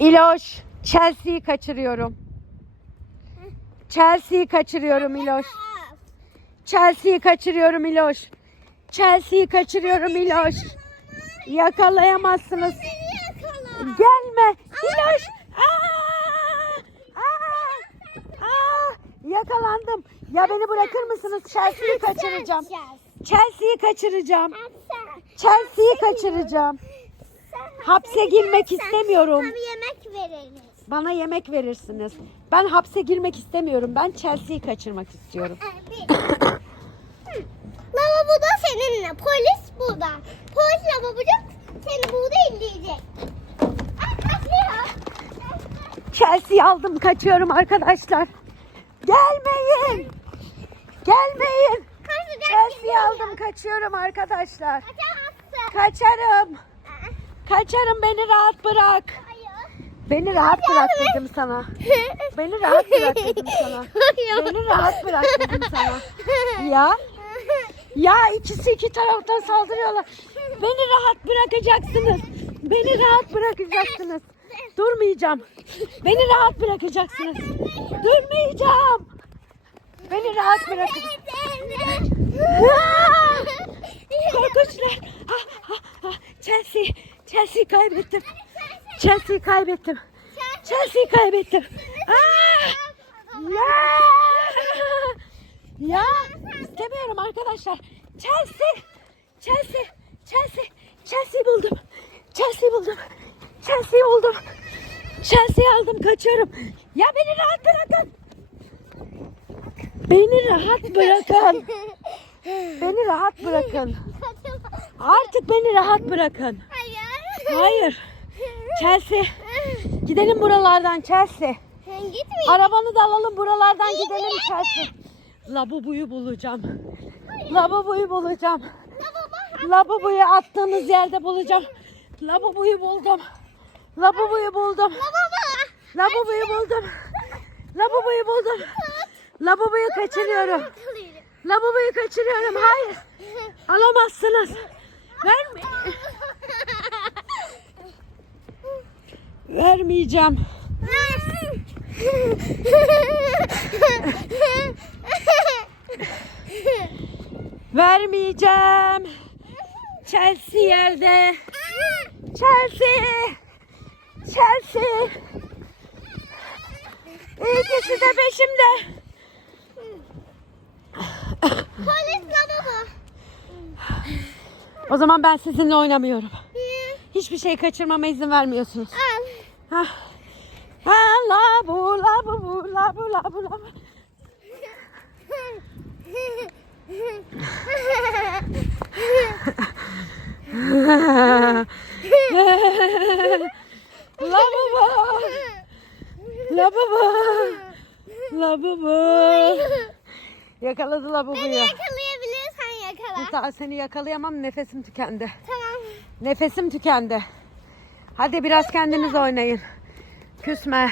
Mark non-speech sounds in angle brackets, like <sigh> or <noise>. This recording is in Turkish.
İloş, Chelsea'yi kaçırıyorum. Chelsea'yi kaçırıyorum İloş. Chelsea'yi kaçırıyorum İloş. Chelsea'yi kaçırıyorum İloş. Yakalayamazsınız. Gelme. İloş. Aa! Aa! Aa! Yakalandım. Ya beni bırakır mısınız? Chelsea'yi kaçıracağım. Chelsea'yi kaçıracağım. Chelsea'yi kaçıracağım. Hapse girmek istemiyorum. Veririz. Bana yemek verirsiniz. Ben hapse girmek istemiyorum. Ben Chelsea'yi kaçırmak istiyorum. Lavabo da seninle. Polis burada. Polis lavabocu seni burada inleyecek. Chelsea'yi aldım kaçıyorum arkadaşlar. Gelmeyin. Gelmeyin. Chelsea'yi aldım kaçıyorum arkadaşlar. Kaçamazsın. Kaçarım. Kaçarım beni rahat bırak. Beni rahat bırak dedim sana. <laughs> Beni rahat bırak dedim sana. Beni rahat bırak dedim sana. Ya ya ikisi iki taraftan saldırıyorlar. Beni rahat bırakacaksınız. Beni rahat bırakacaksınız. Durmayacağım. Beni rahat bırakacaksınız. Durmayacağım. Beni rahat bırakın. Korkunçlar. Ah, ah, ah. Chelsea. Chelsea kaybettim. Chelsea'yi kaybettim. Chelsea'yi kaybettim. Aa! Ya! Ya! İstemiyorum arkadaşlar. Chelsea! Chelsea! Chelsea! Chelsea'yi buldum. Chelsea'yi buldum. Chelsea'yi buldum. Chelsea'yi aldım kaçıyorum. Ya beni rahat bırakın. Beni rahat bırakın. Beni rahat bırakın. Artık beni rahat bırakın. Hayır. Hayır. Chelsea. <laughs> Gidelim buralardan Chelsea. Gitmeyin. Arabanı da alalım buralardan gidelim Chelsea. Labubuyu bulacağım. Labubuyu bulacağım. Labubuyu attığınız yerde bulacağım. Labubuyu buldum. Labubuyu buldum. Labubuyu buldum. Labubuyu buldum. Labubuyu kaçırıyorum. Labubuyu kaçırıyorum. Hayır. <laughs> Alamazsınız. Verme. Vermeyeceğim. Vermeyeceğim. Chelsea yerde. Chelsea. Chelsea. İkisi de peşimde. Polis lavabo. O zaman ben sizinle oynamıyorum. Hiçbir şey kaçırmama izin vermiyorsunuz. Al. Ha. Ha la bu la bu bu la bu la bu la. La bu bu. La bu bu. La bu bu. Yakaladı la bu Beni yakalayabilirsen yakala. Daha seni yakalayamam nefesim tükendi. Tamam. Nefesim tükendi. Hadi biraz kendiniz oynayın. Küsme.